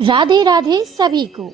राधे राधे सभी को।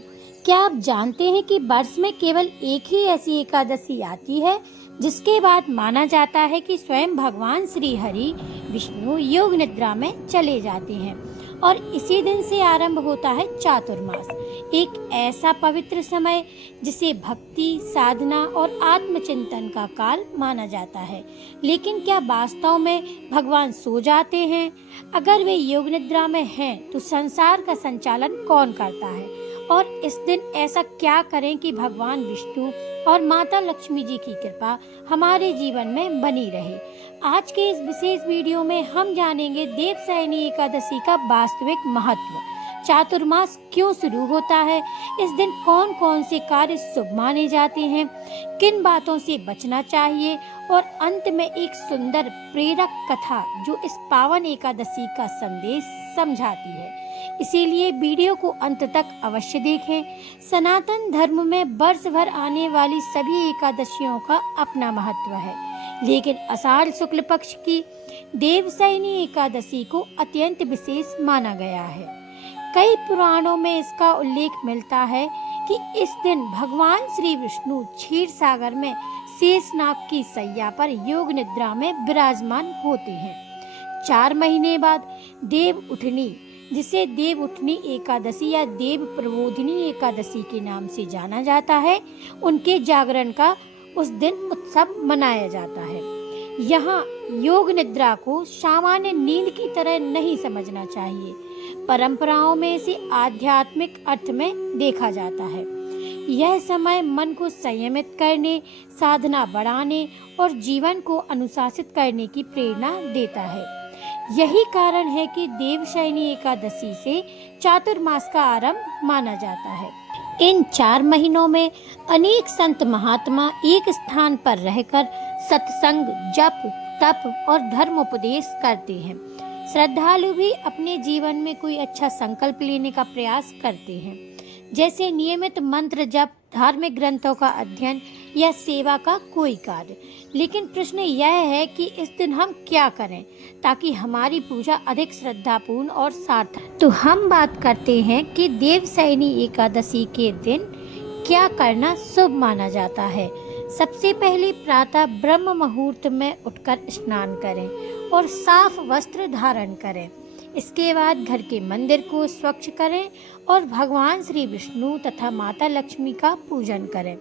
क्या आप जानते हैं कि वर्ष में केवल एक ही ऐसी एकादशी आती है जिसके बाद माना जाता है कि स्वयं भगवान श्री हरि विष्णु योग निद्रा में चले जाते हैं और इसी दिन से आरंभ होता है चातुर्मास, एक ऐसा पवित्र समय जिसे भक्ति, साधना और आत्मचिंतन का काल माना जाता है। लेकिन क्या वास्तव में भगवान सो जाते हैं? अगर वे योग निद्रा में हैं तो संसार का संचालन कौन करता है? और इस दिन ऐसा क्या करें कि भगवान विष्णु और माता लक्ष्मी जी की कृपा हमारे जीवन में बनी रहे? आज के इस विशेष वीडियो में हम जानेंगे देवशयनी एकादशी का वास्तविक महत्व, चातुर्मास क्यों शुरू होता है, इस दिन कौन कौन से कार्य शुभ माने जाते हैं, किन बातों से बचना चाहिए और अंत में एक सुंदर प्रेरक कथा जो इस पावन एकादशी का संदेश समझाती है। इसीलिए वीडियो को अंत तक अवश्य देखें। सनातन धर्म में वर्ष भर आने वाली सभी एकादशियों का अपना महत्व है, लेकिन आषाढ़ शुक्ल पक्ष की देवशयनी एकादशी को अत्यंत विशेष माना गया है। कई पुराणों में इसका उल्लेख मिलता है कि इस दिन भगवान श्री विष्णु क्षीर सागर में शेषनाग की शैया पर योग निद्रा में विराजमान होते हैं। 4 महीने बाद देव उठनी, जिसे देव उठनी एकादशी या देव प्रबोधिनी एकादशी के नाम से जाना जाता है, उनके जागरण का उस दिन उत्सव मनाया जाता है। यहाँ योग निद्रा को सामान्य नींद की तरह नहीं समझना चाहिए। परंपराओं में इसे आध्यात्मिक अर्थ में देखा जाता है। यह समय मन को संयमित करने, साधना बढ़ाने और जीवन को अनुशासित करने की प्रेरणा देता है। यही कारण है कि देवशयनी एकादशी से चातुर्मास का आरंभ माना जाता है। इन 4 महीनों में अनेक संत महात्मा एक स्थान पर रहकर सत्संग, जप, तप और धर्म उपदेश करते हैं। श्रद्धालु भी अपने जीवन में कोई अच्छा संकल्प लेने का प्रयास करते हैं, जैसे नियमित मंत्र जप, धार्मिक ग्रंथों का अध्ययन या सेवा का कोई कार्य। लेकिन प्रश्न यह है कि इस दिन हम क्या करें ताकि हमारी पूजा अधिक श्रद्धापूर्ण और सार्थक। तो हम बात करते हैं कि देवशयनी एकादशी के दिन क्या करना शुभ माना जाता है। सबसे पहले प्रातः ब्रह्म मुहूर्त में उठकर स्नान करें और साफ वस्त्र धारण करें। इसके बाद घर के मंदिर को स्वच्छ करें और भगवान श्री विष्णु तथा माता लक्ष्मी का पूजन करें।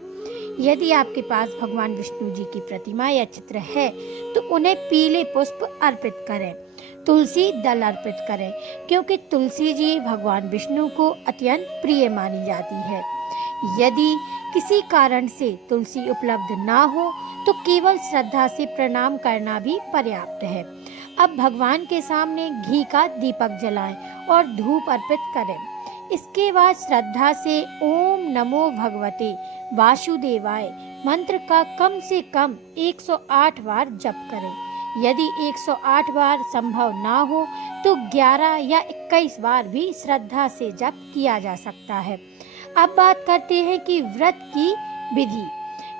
यदि आपके पास भगवान विष्णु जी की प्रतिमा या चित्र है तो उन्हें पीले पुष्प अर्पित करें। तुलसी दल अर्पित करें, क्योंकि तुलसी जी भगवान विष्णु को अत्यंत प्रिय मानी जाती है। यदि किसी कारण से तुलसी उपलब्ध ना हो तो केवल श्रद्धा से प्रणाम करना भी पर्याप्त है। अब भगवान के सामने घी का दीपक जलाएं और धूप अर्पित करें। इसके बाद श्रद्धा से ओम नमो भगवते वासुदेवाय मंत्र का कम से कम 108 बार जप करें। यदि 108 बार संभव ना हो तो 11 या 21 बार भी श्रद्धा से जप किया जा सकता है। अब बात करते हैं कि व्रत की विधि।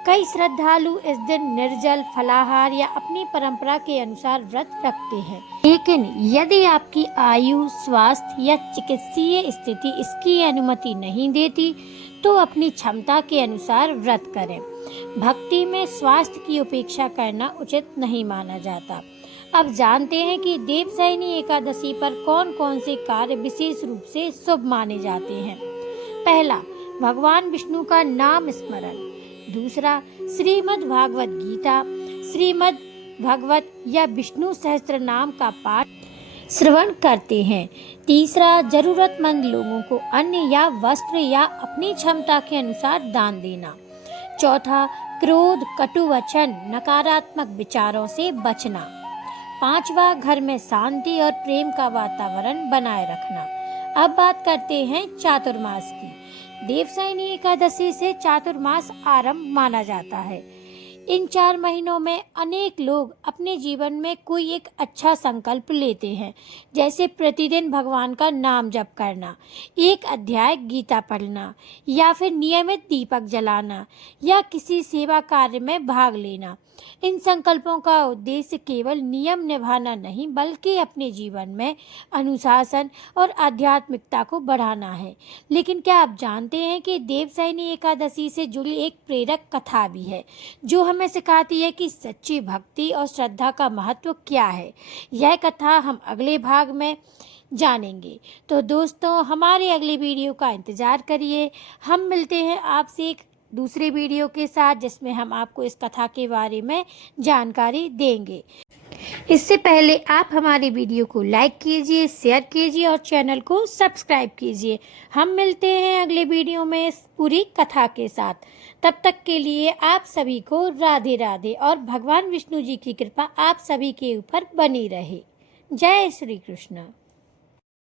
कई श्रद्धालु इस दिन निर्जल, फलाहार या अपनी परंपरा के अनुसार व्रत रखते हैं। लेकिन यदि आपकी आयु, स्वास्थ्य या चिकित्सीय स्थिति इसकी अनुमति नहीं देती तो अपनी क्षमता के अनुसार व्रत करें। भक्ति में स्वास्थ्य की उपेक्षा करना उचित नहीं माना जाता। अब जानते हैं कि देवशयनी एकादशी पर कौन कौन से कार्य विशेष रूप से शुभ माने जाते हैं। पहला, भगवान विष्णु का नाम स्मरण। दूसरा, श्रीमद् भागवत गीता, श्रीमद् भागवत या विष्णु सहस्त्र नाम का पाठ श्रवण करते हैं। तीसरा, जरूरतमंद लोगों को अन्न या वस्त्र या अपनी क्षमता के अनुसार दान देना। चौथा, क्रोध, कटु वचन, नकारात्मक विचारों से बचना। पांचवा, घर में शांति और प्रेम का वातावरण बनाए रखना। अब बात करते हैं चातुर्मास की। देवशयनी एकादशी से चातुर्मास आरंभ माना जाता है। इन 4 महीनों में अनेक लोग अपने जीवन में कोई एक अच्छा संकल्प लेते हैं, जैसे प्रतिदिन भगवान का नाम जप करना, एक अध्याय गीता पढ़ना, या फिर नियमित दीपक जलाना, या किसी सेवा कार्य में भाग लेना। इन संकल्पों का उद्देश्य केवल नियम निभाना नहीं, बल्कि अपने जीवन में अनुशासन और आध्यात्मिकता को बढ़ाना है। लेकिन क्या आप जानते हैं कि देवशयनी एकादशी से जुड़ी एक प्रेरक कथा भी है, जो हमें सिखाती है कि सच्ची भक्ति और श्रद्धा का महत्व क्या है। यह कथा हम अगले भाग में जानेंगे। तो दोस्तों, हमारे अगले वीडियो का इंतज़ार करिए। हम मिलते हैं आपसे एक दूसरे वीडियो के साथ, जिसमें हम आपको इस कथा के बारे में जानकारी देंगे। इससे पहले आप हमारे वीडियो को लाइक कीजिए, शेयर कीजिए और चैनल को सब्सक्राइब कीजिए। हम मिलते हैं अगले वीडियो में इस पूरी कथा के साथ। तब तक के लिए आप सभी को राधे राधे और भगवान विष्णु जी की कृपा आप सभी के ऊपर बनी रहे। जय श्री कृष्ण।